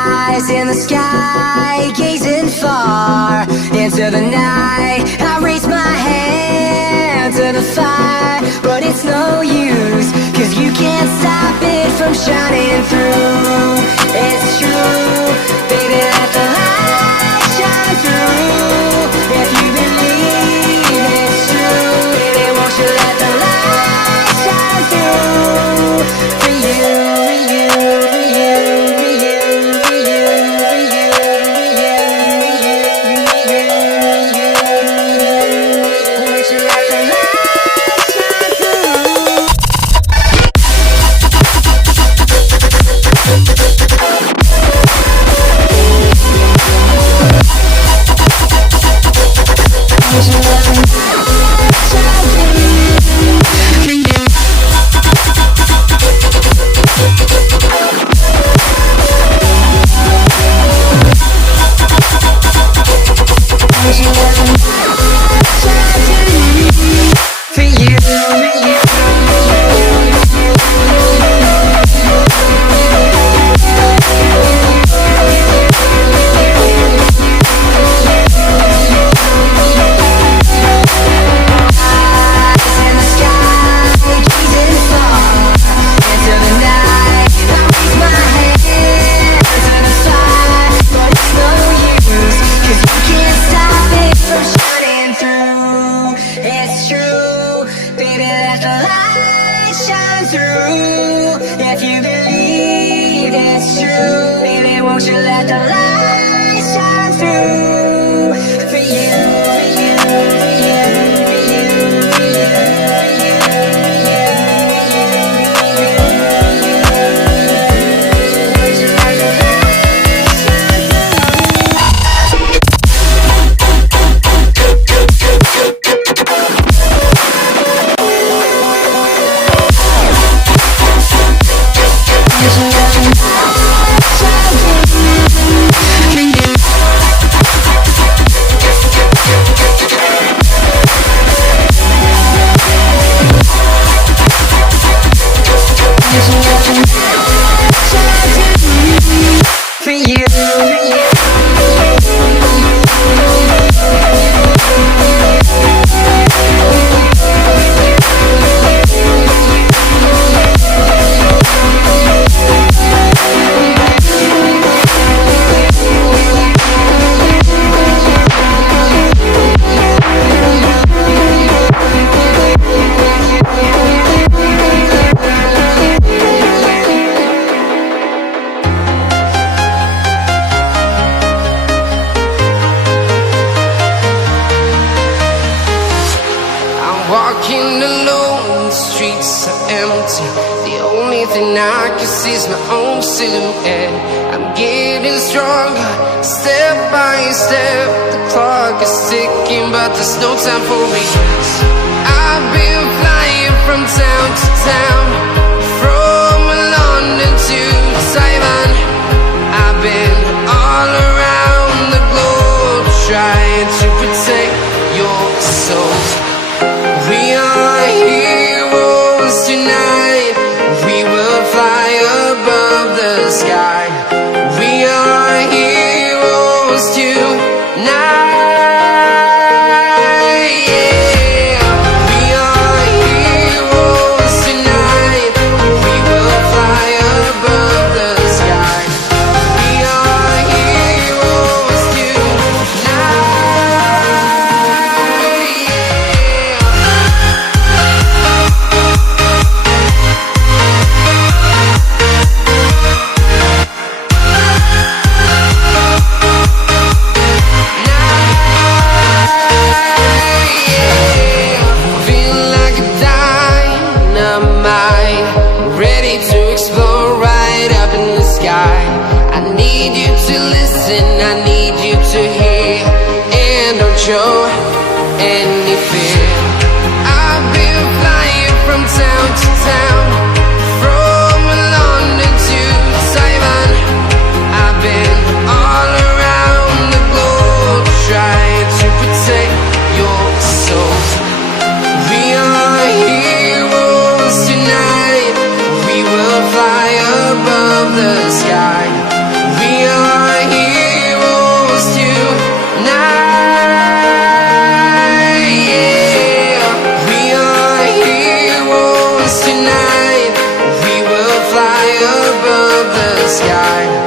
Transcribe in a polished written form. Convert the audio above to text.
eyes in the sky, gazing far into the night. I raise my hand to the fire, but it's no use, 'cause you can't stop it from shining through. It's true, baby, let the light shine through. If you believe it's true, baby, won't you let the light shine through for you, for you, for you, for you, for you, for you, for you, for you, for you, won't you let the light shine through? Walking alone, the streets are empty. The only thing I can see is my own silhouette. I'm getting stronger, step by step. The clock is ticking, but there's no time for regrets. I've been flying from town to town, from London to Taiwan. I've been all around the globe, trying to protect your soul. We are heroes tonight. We will fly above the sky. We are heroes tonight. Yeah. We are heroes tonight. We will fly above the sky. We are heroes tonight. Yeah. sky.